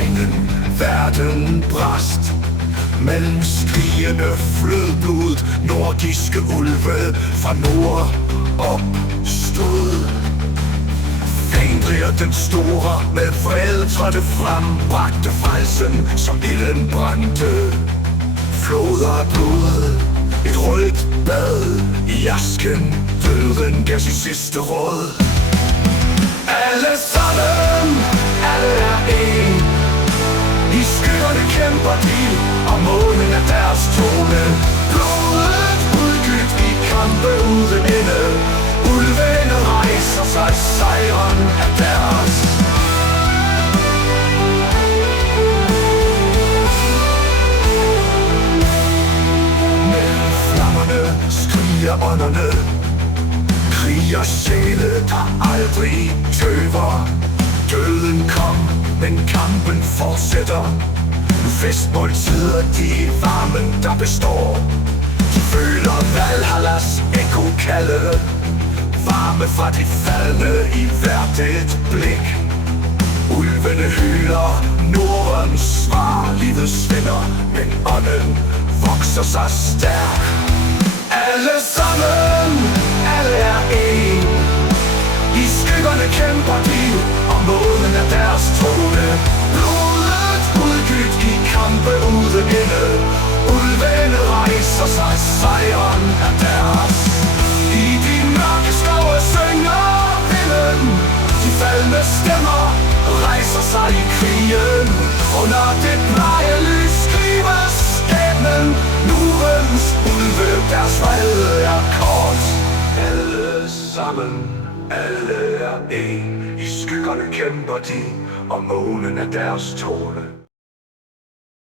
kaptajnen, verden brast. Mellem skrigende flødblod, nordiske ulve fra nord opstod. Fenrir den store med vrede trådte frem, bragte frelsen som ilden brændte. Floder af blod, et rødt bad i asken, døden gav sit sidste råd. Alle sammen, alle er en. I skyggerne kæmper de, og månen er deres tone. Blodet udgydt i kampe uden ende. Ulvene rejser sig, sejren er deres. Mellem flammerne skriger ånderne. Kriger sjæle, der aldrig tøver. Døden kom, men kampen fortsætter. Festmåltider, de er varmen, der består. De føler Valhallas ekko kalde. Varme fra de faldne i hvert et blik. Ulvene hyler, Nordens svar. Livet svinder, men ånden vokser sig stærk. Alle sammen, alle er en. I skyggerne kæmper de, og månen er deres tone. Blodet udgydt i kampe uden ende. Ulvene rejser sig, sejren er deres. I de mørke skove synger vinden. De faldne stemmer rejser sig i krigen. Under det blege lys skrives skæbnen. Nordens ulve, deres vrede er kort. Alle sammen, alle er en. I skyggerne kæmper de, og månen er deres tone.